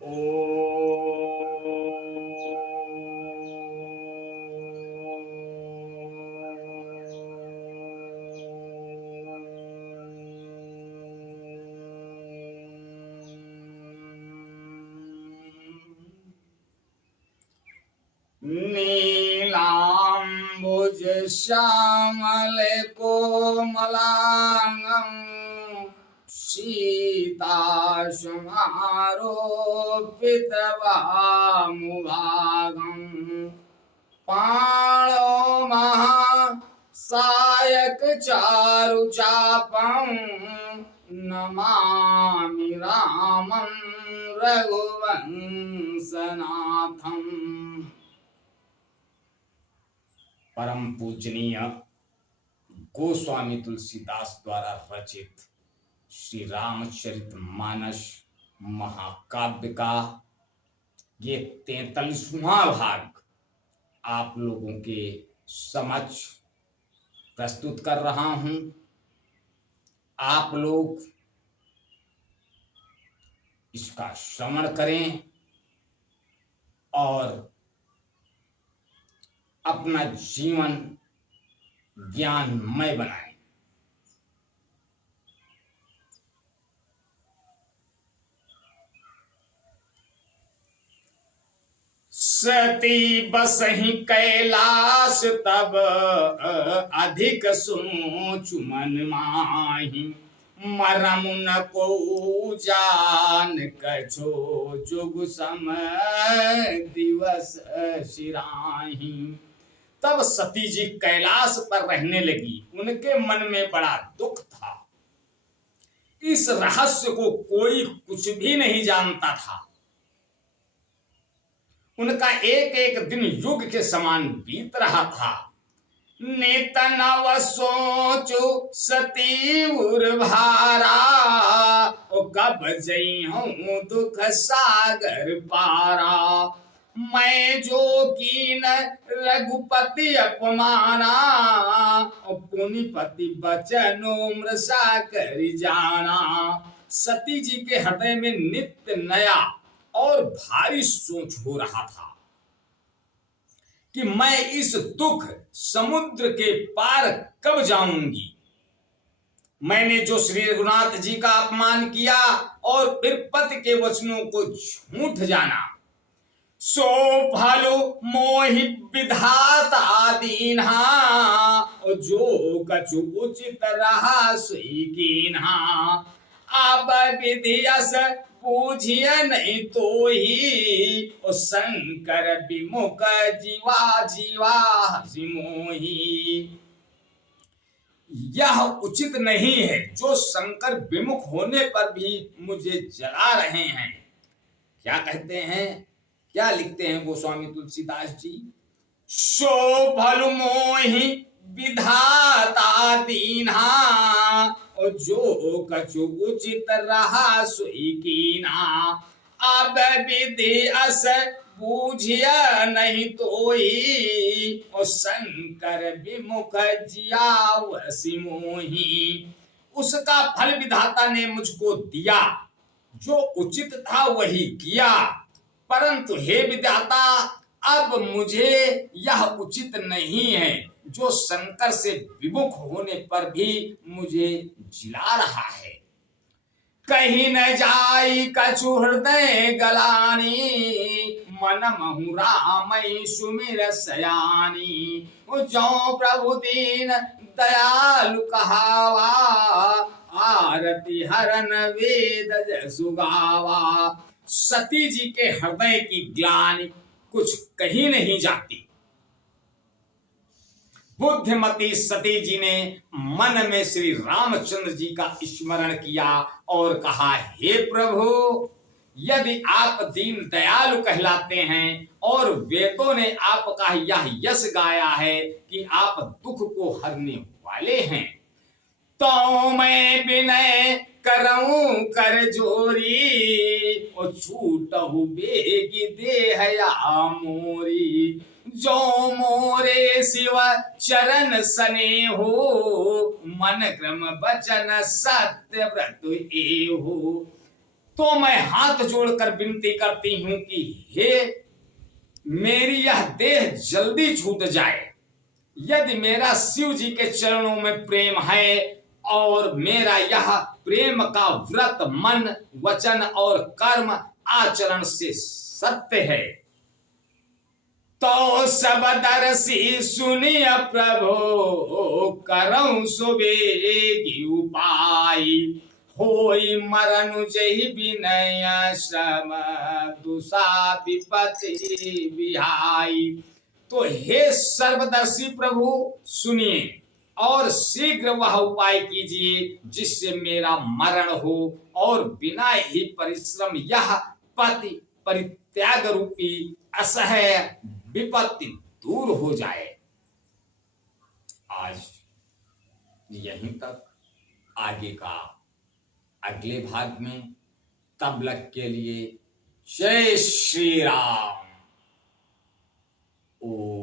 नीलाम्बुज श्यामल कोमलांगं सीताशुमारोपितवामुभागं पाणो महासायक चारुचापं नमामि रामं रघुवंशनाथं। परम पूजनीय गोस्वामी तुलसीदास द्वारा रचित श्री रामचरितमानस महाकाव्य का ये 43वां भाग आप लोगों के समक्ष प्रस्तुत कर रहा हूं। आप लोग इसका श्रवण करें और अपना जीवन ज्ञानमय बनाएं। सती बसहि कैलाश तब अधिक सोचु मन माहि मरम न को जान कछो जुग समय दिवस शिराहि। तब सती जी कैलाश पर रहने लगी। उनके मन में बड़ा दुख था। इस रहस्य को कोई कुछ भी नहीं जानता था। उनका एक एक दिन युग के समान बीत रहा था। नेत नव सोचो सती उर भारा ओ कब जइहूं दुख सागर पारा। मैं जो कीन रघुपति अपमाना और पुनिपति बचनो मृषा कर जाना। सती जी के हृदय में नित्य नया और भारी सोच हो रहा था कि मैं इस दुख समुद्र के पार कब जाऊंगी। मैंने जो श्री रघुनाथ जी का अपमान किया और फिर पति के वचनों को झूठ जाना, सो फल मोहि विधाता दीन्हा जो कछु उचित रहा सोई कीन्हा। अब विधियस पूजिय नहीं तो ही ओ शंकर विमुख जीवा जीवा हसी मोही। यह उचित नहीं है जो शंकर विमुख होने पर भी मुझे जला रहे हैं। क्या कहते हैं, क्या लिखते हैं गोस्वामी तुलसीदास जी? सो फल मोहि विधाता दीन्हा और जो कछु उचित रहा सोई कीन्हा। अब विधि अस बूझिया नहीं तोई और शंकर विमुख जियावसी मोही। उसका फल विधाता ने मुझको दिया, जो उचित था वही किया, परंतु हे विधाता अब मुझे यह उचित नहीं है जो शंकर से विमुख होने पर भी मुझे जिला रहा है। कहीं न जाई कछु हृदय गलानी मन महु रामई सुमिर सयानी। जो प्रभु दीन दयालु कहावा आरती हरन वेद जसु गावा। सती जी के हृदय की ग्लानि कुछ कहीं नहीं जाती। बुद्धिमती सती जी ने मन में श्री रामचंद्र जी का स्मरण किया और कहा, हे प्रभु, यदि आप दीन दयालु कहलाते हैं और वेदों ने आपका यह यश गाया है कि आप दुख को हरने वाले हैं, तो मैं विनय करऊं कर जोरी और छूटहु बेगी देहया मोरी। जो मोरे शिव चरण सने हो मन क्रम वचन सत्य व्रत एहो। तो मैं हाथ जोड़कर विनती करती हूं कि हे मेरी यह देह जल्दी छूट जाए। यदि मेरा शिव जी के चरणों में प्रेम है और मेरा यह प्रेम का व्रत मन वचन और कर्म आचरण से सत्य है, तो सब दर्शी सुनिय प्रभु करऊं सुबेगी उपाय। होई मरनु जहि विनय श्रम दुषा विपत्ति विहाई। तो हे सर्वदर्शी प्रभु सुनिए और शीघ्र वह उपाय कीजिए जिससे मेरा मरण हो और बिना ही परिश्रम यह पति परित्याग रूपी असह्य विपत्ति दूर हो जाए। आज यहीं तक, आगे का अगले भाग में, तब तक के लिए जय श्री राम। ओ